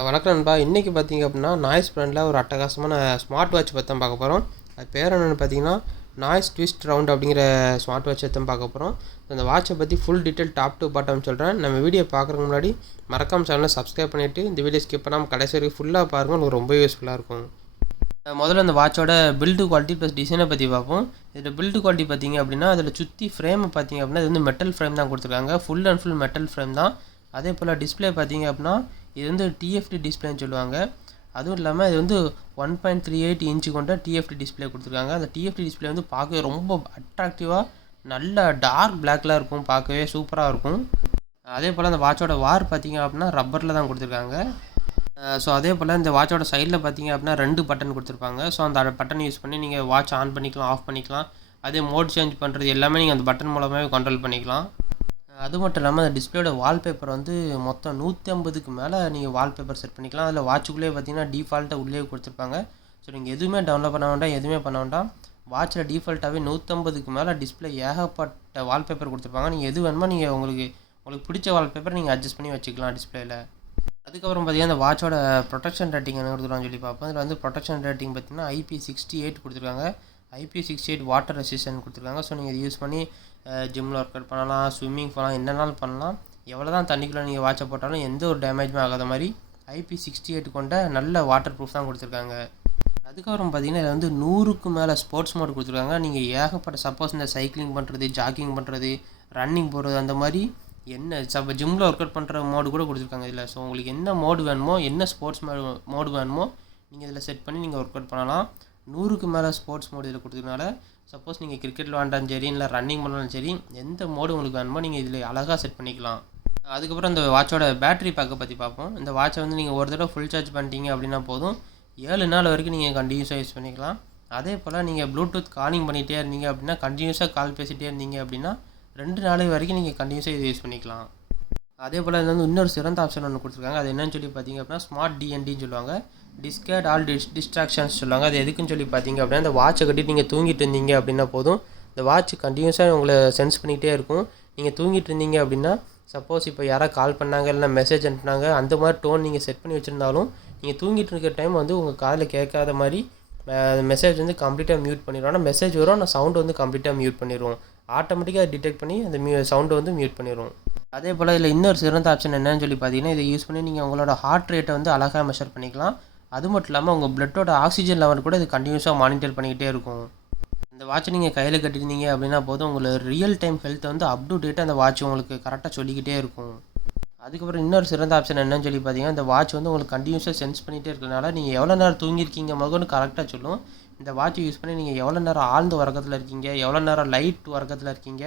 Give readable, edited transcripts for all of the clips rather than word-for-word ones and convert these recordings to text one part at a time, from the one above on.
வணக்கம் நண்பா. இன்றைக்கி பார்த்தீங்க அப்படின்னா நாய்ஸ் பிராண்டில் ஒரு அட்டகாசமான ஸ்மார்ட் வாட்ச் பற்றி தான் பார்க்க போகிறோம். அது பேர் என்னென்னு பார்த்தீங்கன்னா நாய்ஸ் ட்விஸ்ட் ரவுண்ட் அப்படிங்கிற ஸ்மார்ட் வாட்ச் தான் பார்க்க போகிறோம். அந்த வாட்சை பற்றி full detail top to bottom சொல்கிறேன். நம்ம வீடியோ பார்க்குறதுக்கு முன்னாடி மறக்காம சேனலை சப்ஸ்கிரைப் பண்ணிவிட்டு இந்த வீடியோ ஸ்கிப் பண்ணாமல் கடைசி வரைக்கும் ஃபுல்லாக பாருங்கள், உங்களுக்கு ரொம்ப யூஸ்ஃபுல்லாக இருக்கும். முதல்ல அந்த வாட்சோட பில்டு குவாலிட்டி ப்ளஸ் டிசைனை பற்றி பார்ப்போம். இதில் பில்டு குவாலிட்டி பார்த்தீங்க அப்படின்னா அதில் சுற்றி ஃப்ரேமை பார்த்தீங்க அப்படின்னா இது வந்து மெட்டல் ஃப்ரேம் தான் கொடுத்துருக்காங்க. Full and full metal frame தான். அதே போல் டிஸ்பிளே பார்த்தீங்க அப்படின்னா இது வந்து டிஎஃப்டி டிஸ்பிளேன்னு சொல்லுவாங்க. அதுவும் இல்லாமல் இது வந்து 1.38 இன்ச்சு கொண்ட டிஎஃப்டி டிஸ்பிளே கொடுத்துருக்காங்க. அந்த டிஎஃப்டி டிஸ்பிளே வந்து பார்க்கவே ரொம்ப அட்ராக்டிவாக நல்ல டார்க் பிளாக்லாம் இருக்கும், பார்க்கவே சூப்பராக இருக்கும். அதே போல் அந்த வாட்சோட வார் பார்த்தீங்க அப்படின்னா ரப்பரில் தான் கொடுத்துருக்காங்க. ஸோ அதே போல் இந்த வாட்சோட சைடில் பார்த்தீங்க அப்படின்னா 2 பட்டன் கொடுத்துருப்பாங்க. ஸோ அந்த பட்டன் யூஸ் பண்ணி நீங்கள் வாட்ச் ஆன் பண்ணிக்கலாம், ஆஃப் பண்ணிக்கலாம். அதே மோட் சேஞ்ச் பண்ணுறது எல்லாமே நீங்கள் அந்த பட்டன் மூலமாகவே கண்ட்ரோல் பண்ணிக்கலாம். அது மட்டும் இல்லாமல் அந்த டிஸ்பிளேயோட வால்பேப்பர் வந்து மொத்தம் 150க்கு மேலே நீங்கள் வால்பேப்பர் செட் பண்ணிக்கலாம். அதில் வாட்சுக்குள்ளே பார்த்தீங்கன்னா டிஃபால்ட்டாக உள்ளே கொடுத்துருப்பாங்க. ஸோ நீங்கள் எதுவுமே டவுன்லோட் பண்ண வேண்டாம், எதுவுமே பண்ண வேண்டாம். வாட்சில் டிஃபால்ட்டாகவே 150க்கு மேலே டிஸ்பிளே ஏகப்பட்ட வால்பேப்பர் கொடுத்துருப்பாங்க. நீங்கள் எது வேணுமோ நீங்கள் உங்களுக்கு பிடிச்ச வால்பேப்பர் நீங்கள் அட்ஜஸ்ட் பண்ணி வச்சுக்கலாம் டிஸ்பிளேயில். அதுக்கப்புறம் பார்த்தீங்கன்னா அந்த வாட்சோட ப்ரொடெக்ஷன் ரேட்டிங் என்ன கொடுத்துருவான்னு சொல்லி பார்ப்போம். இதில் வந்து ப்ரொடெக்ஷன் ரேட்டிங் பார்த்தீங்கன்னா IP68 கொடுத்துருக்காங்க. IP68 வாட்டர் ரெசிஸ்டன்ட் கொடுத்துருக்காங்க. ஸோ நீங்கள் இதை யூஸ் பண்ணி ஜிம்மில் ஒர்க் அவுட் பண்ணலாம், ஸ்விம்மிங் பண்ணலாம், என்னன்னாலும் பண்ணலாம். எவ்வளோ தான் தண்ணிக்குள்ளே நீங்கள் வாட்சை போட்டாலும் எந்த ஒரு டேமேஜுமே ஆகாத மாதிரி IP68 கொண்ட நல்ல வாட்டர் ப்ரூஃப் தான் கொடுத்துருக்காங்க. அதுக்கப்புறம் பார்த்தீங்கன்னா இதில் வந்து 100க்கு மேலே ஸ்போர்ட்ஸ் மோட் கொடுத்துருக்காங்க. நீங்கள் ஏகப்பட்ட சப்போஸ் இந்த சைக்கிளிங் பண்ணுறது, ஜாக்கிங் பண்ணுறது, ரன்னிங் போகிறது, அந்த மாதிரி என்ன ஜிம்மில் ஒர்க் அவுட் பண்ணுற மோடு கூட கொடுத்துருக்காங்க இதில். ஸோ உங்களுக்கு என்ன மோடு வேணுமோ, என்ன ஸ்போர்ட்ஸ் மோடு வேணுமோ நீங்கள் இதில் செட் பண்ணி நீங்கள் ஒர்க் அவுட் பண்ணலாம். 100க்கு மேலே ஸ்போர்ட்ஸ் மோடு இதில் கொடுத்துருக்கனால சப்போஸ் நீங்கள் கிரிக்கெட்டில் விளாண்டாலும் சரி, இல்லை ரன்னிங் பண்ணாலும் சரி, எந்த மோடு உங்களுக்கு வேணுமோ நீங்கள் இதில் அழகாக செட் பண்ணிக்கலாம். அதுக்கப்புறம் இந்த வாட்சோட பேட்டரி பேக்கை பற்றி பார்ப்போம். இந்த வாட்சை வந்து நீங்கள் ஒரு தடவை ஃபுல் சார்ஜ் பண்ணிட்டீங்க அப்படின்னா போதும், 7 நாள் வரைக்கும் நீங்கள் கண்டினியூஸாக யூஸ் பண்ணிக்கலாம். அதே போல் நீங்கள் ப்ளூடூத் காலிங் பண்ணிகிட்டே இருந்தீங்க அப்படின்னா, கண்டினியூஸாக கால் பேசிகிட்டே இருந்தீங்க அப்படின்னா 2 நாள் வரைக்கும் நீங்கள் கண்டினியூஸாக இதை யூஸ் பண்ணிக்கலாம். அதே போல் இது வந்து இன்னொரு சிறந்த ஆப்ஷன் ஒன்று கொடுத்துருக்காங்க. அது என்னன்னு சொல்லி பார்த்தீங்க அப்படின்னா ஸ்மார்ட் டிஎன்டின்னு சொல்லுவாங்க. டிஸ்கேட் ஆல் டிஸ்ட்ராக்ஷன்ஸ் சொல்லுவாங்க. அது எதுக்குன்னு சொல்லி பார்த்தீங்க அப்படின்னா இந்த வாட்சை கட்டிட்டு நீங்கள் தூங்கிட்டு இருந்தீங்க அப்படின்னா போதும், இந்த வாட்ச் கண்டினியூஸாக உங்களை சென்ஸ் பண்ணிக்கிட்டே இருக்கும். நீங்கள் தூங்கிட்டு இருந்தீங்க அப்படின்னா சப்போஸ் இப்போ யாராவது கால் பண்ணாங்க, இல்லை மெசேஜ் அனுப்புனாங்க, அந்த மாதிரி டோன் நீங்கள் செட் பண்ணி வச்சுருந்தாலும் நீங்கள் தூங்கிட்டு இருக்கிற டைம் வந்து உங்கள் காதில் கேட்காத மாதிரி மெசேஜ் வந்து கம்ப்ளீட்டாக மியூட் பண்ணிடுவோம். ஆனால் மெசேஜ் வரும், ஆனால் சவுண்டு வந்து கம்ப்ளீட்டாக மியூட் பண்ணிடுவோம். ஆட்டோமேட்டிக்காக டிடெக்ட் பண்ணி அந்த சவுண்டை வந்து மியூட் பண்ணிடுவோம். அதே போல் இதில் இன்னொரு சிறந்த ஆப்ஷன் என்னன்னு சொல்லி பார்த்தீங்கன்னா, இதை யூஸ் பண்ணி நீங்கள் உங்களோட ஹார்ட் ரேட்டை வந்து அழகாக மெஷர் பண்ணிக்கலாம். அது மட்டும் இல்லாமல் உங்கள் பிளட்டோட ஆக்சிஜன் லெவல் கூட இது கண்டினியூஸாக மானிட்டர் பண்ணிக்கிட்டே இருக்கும். இந்த வாட்சை நீங்கள் கையில் கட்டிருந்தீங்க அப்படின்னா போதும், உங்களுக்கு ரியல் டைம் ஹெல்த்தை வந்து அப் டு டேட்டாக அந்த வாட்ச் உங்களுக்கு கரெக்டாக சொல்லிக்கிட்டே இருக்கும். அதுக்கப்புறம் இன்னொரு சிறந்த ஆப்ஷன் என்னன்னு சொல்லி பார்த்தீங்கன்னா, இந்த வாட்ச் வந்து உங்களுக்கு கண்டினியூஸாக சென்ஸ் பண்ணிகிட்டே இருக்கிறதுனால நீங்கள் எவ்வளோ நேரம் தூங்கியிருக்கீங்க முதல்ல கரெக்டாக சொல்லும். இந்த வாட்சை யூஸ் பண்ணி நீங்கள் எவ்வளோ நேரம் ஆழ்ந்த உறக்கத்தில் இருக்கீங்க, எவ்வளோ நேரம் லைட் உறக்கத்தில் இருக்கீங்க,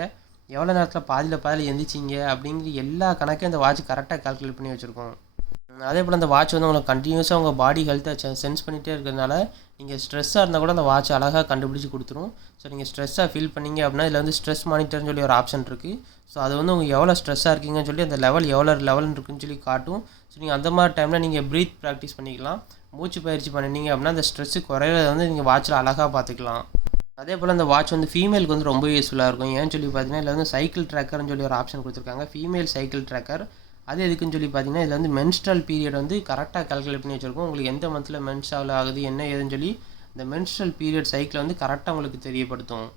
எவ்வளோ நேரத்தில் பாதியில் எந்திரிச்சிங்க அப்படிங்கிற எல்லா கணக்கையும் இந்த வாட்ச் கரெக்டாக கால்குலேட் பண்ணி வச்சுருக்கோம். அதே போல் அந்த வாட்ச் வந்து உங்களுக்கு கண்டினியூஸாக உங்கள் பாடி ஹெல்த்தை சென்ஸ் பண்ணிகிட்டே இருக்கிறதுனால நீங்கள் ஸ்ட்ரெஸ்ஸாக இருந்தால் கூட அந்த வாட்ச் அழகாக கண்டுபிடிச்சி கொடுத்துரும். ஸோ நீங்கள் ஸ்ட்ரெஸ்ஸாக ஃபீல் பண்ணீங்க அப்படின்னா இதில் வந்து ஸ்ட்ரெஸ் மானிட்டர்னு சொல்லி ஒரு ஆப்ஷன் இருக்குது. ஸோ அது வந்து உங்களுக்கு எவ்வளோ ஸ்ட்ரெஸ்ஸாக இருக்கீங்கன்னு சொல்லி அந்த லெவல் எவ்வளோ லெவல்னு இருக்குன்னு சொல்லி காட்டும். ஸோ நீங்கள் அந்த மாதிரி டைமில் நீங்கள் ப்ரீத் ப்ராக்டிஸ் பண்ணிக்கலாம், மூச்சு பயிற்சி பண்ணினீங்க அப்படின்னா அந்த ஸ்ட்ரெஸ்ஸு குறையிறத வந்து நீங்கள் வாட்சில் அழகாக பார்த்துக்கலாம். அதே போல் அந்த வாட்ச் வந்து ஃபீமேலுக்கு வந்து ரொம்ப யூஸ்ஃபுல்லாக இருக்கும். ஏன்னு சொல்லி பார்த்தீங்கன்னா இதில் வந்து சைக்கிள் ட்ராக்கர்னு சொல்லி ஒரு ஆப்ஷன் கொடுத்துருக்காங்க, ஃபீமேல் சைக்கிள் ட்ராக்கர். அது எதுக்குன்னு சொல்லி பார்த்தீங்கன்னா இதில் வந்து மென்ஸ்ட்ரல் பீரியட் வந்து கரெக்டாக கால்குலேட் பண்ணி வச்சுருக்கோம். உங்களுக்கு எந்த மந்தில் மென்ஸ்ட்ரல் ஆகுது என்ன ஏதுன்னு சொல்லி இந்த மென்ஸ்ட்ரல் பீரியட் சைக்கிள் வந்து கரெக்டாக உங்களுக்கு தெரியப்படுத்தும்.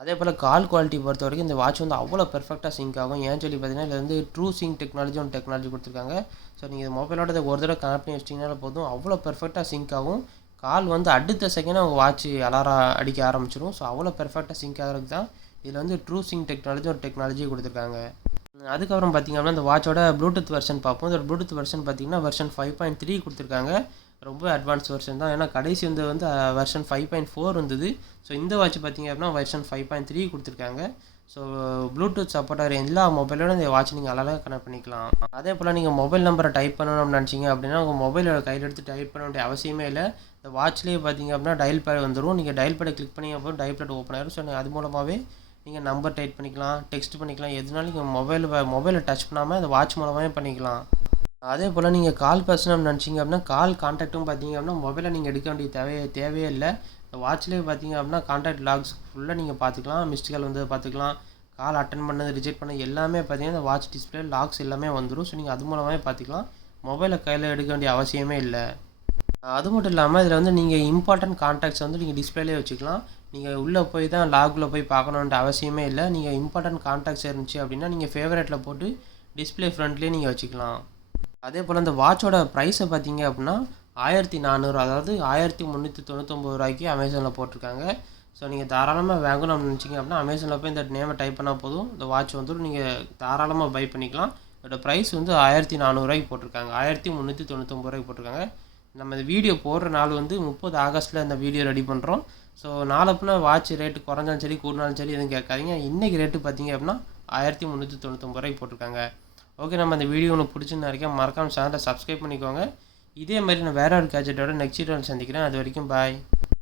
அதே போல் கால் குவாலிட்டி பொறுத்த வரைக்கும் இந்த வாட்ச் வந்து அவ்வளோ பெர்ஃபெக்டாக சிங்க் ஆகும். ஏன்னு சொல்லி பார்த்தீங்கன்னா இதில் வந்து ட்ரூ சிங்க் டெக்னாலஜி கொடுத்துருக்காங்க. ஸோ நீங்கள் இந்த மொபைலோட ஒரு தடவை கனெக்ட் பண்ணி வச்சிட்டிங்கனால போதும், அவ்வளோ பெர்ஃபெக்டாக சிங்க் ஆகும். கால் வந்து அடுத்த செகண்டாக உங்கள் வாட்ச் அலாரம் அடிக்க ஆரம்பிச்சிடும். ஸோ அவ்வளோ பெர்ஃபெக்டாக சிங்க் ஆகிறதுக்கு தான் இதில் வந்து ட்ரூ சிங்க் டெக்னாலஜி கொடுத்துருக்காங்க. அதுக்கப்புறம் பார்த்திங்க அப்படின்னா இந்த வாட்சோட ப்ளூடூத் வெர்ஷன் பார்ப்போம். இதோட ப்ளூடூத் வெர்ஷன் பார்த்திங்கன்னா வெர்ஷன் 5.3 கொடுத்துருக்காங்க. ரொம்ப அட்வான்ஸ் வெர்ஷன் தான். ஏன்னா கடைசி வந்து வெர்ஷன் 5.4 இருந்தது. ஸோ இந்த வாட்ச் பார்த்திங்க அப்படின்னா வெர்ஷன் 5.3 கொடுத்துருக்காங்க. ஸோ ப்ளூடூத் சப்போர்ட் ஆகிற எல்லா மொபைலோட இந்த வாட்ச் நீங்கள் அழகாக கனெக்ட் பண்ணிக்கலாம். அதே போல் நீங்கள் மொபைல் நம்பரை டைப் பண்ணணும்னு நினச்சிங்க அப்படின்னா உங்கள் மொபைலை கையில் எடுத்து டைப் பண்ண வேண்டிய அவசியமே இல்லை. இந்த வாட்ச்லேயே பார்த்திங்க அப்படின்னா டயல் பேட் வந்துடும். நீங்கள் டயல் பேடை கிளிக் பண்ணி அப்போ டயல் பேட் ஓப்பன் ஆகிடும். ஸோ அது மூலமாகவே நீங்கள் நம்பர் டைப் பண்ணிக்கலாம், டெக்ஸ்ட் பண்ணிக்கலாம், எதுனாலும் நீங்கள் மொபைலை டச் பண்ணாமல் அந்த வாட்ச் மூலமாகவே பண்ணிக்கலாம். அதே போல் நீங்கள் கால் பேசணும்னு நினச்சிங்க அப்படின்னா கால் கான்டாக்ட்டும் பார்த்திங்க அப்படின்னா மொபைலை நீங்கள் எடுக்க வேண்டிய தேவையே இல்லை. இந்த வாட்ச்லேயே பார்த்திங்க அப்படின்னா கான்டாக்ட் லாக்ஸ் ஃபுல்லாக நீங்கள் பார்த்துக்கலாம், மிஸ்ட் கால் வந்து பார்த்துக்கலாம், கால் அட்டன் பண்ணது ரிஜெக்ட் பண்ணது எல்லாமே பார்த்திங்கன்னா இந்த வாட்ச் டிஸ்பிளே லாக்ஸ் எல்லாமே வந்துடும். ஸோ நீங்கள் அது மூலமாகவே பார்த்துக்கலாம். மொபைலை கையில் எடுக்க வேண்டிய அவசியமே இல்லை. அது மட்டும் இல்லாமல் இதில் வந்து நீங்கள் இம்பார்ட்டன்ட் கான்டாக்ட்ஸ் வந்து நீங்கள் டிஸ்பிளேலே வச்சுக்கலாம். நீங்கள் உள்ளே போய் தான் லாகில் போய் பார்க்கணுன்ற அவசியமே இல்லை. நீங்கள் இம்பார்ட்டன்ட் கான்டாக்ட்ஸ் இருந்துச்சு அப்படின்னா நீங்கள் ஃபேவரேட்டில் போட்டு டிஸ்பிளே ஃப்ரண்ட்லேயே நீங்கள் வச்சுக்கலாம். அதே போல் இந்த வாட்சோட ப்ரைஸை பார்த்தீங்க அப்படின்னா 1400, அதாவது 1399 ரூபாய்க்கு அமேசானில் போட்டிருக்காங்க. ஸோ நீங்கள் தாராளமாக வாங்கணும்னு நினச்சிங்க அப்படின்னா அமேசானில் போய் இந்த நேமை டைப் பண்ணால் போதும், இந்த வாட்ச் வந்து நீங்கள் தாராளமாக பை பண்ணிக்கலாம். இதோட ப்ரைஸ் வந்து 1400 ரூபாய்க்கு போட்டிருக்காங்க, 1399 ரூபாய்க்கு போட்டிருக்காங்க. நம்ம இந்த வீடியோ போடுற நாள் வந்து 30 ஆகஸ்ட்டில் இந்த வீடியோ ரெடி பண்ணுறோம். ஸோ நாளப்பில் வாட்ச் ரேட்டு குறைஞ்சாலும் சரி கூடினாலும் சரி எதுவும் கேட்காதீங்க. இன்றைக்கி ரேட்டு பார்த்தீங்க அப்படின்னா 1399 ரூபாய்க்கு போட்டிருக்காங்க. ஓகே, நம்ம இந்த வீடியோ ஒன்று பிடிச்சுன்னு நினைக்கிறேன். மறக்காமல் சேனலை சப்ஸ்கிரைப் பண்ணிக்கோங்க. இதே மாதிரி நான் வேறு ஒரு கேஜெட்டோட நெக்ஸ்ட் வீடியோவில் சந்திக்கிறேன். அது வரைக்கும் பாய்.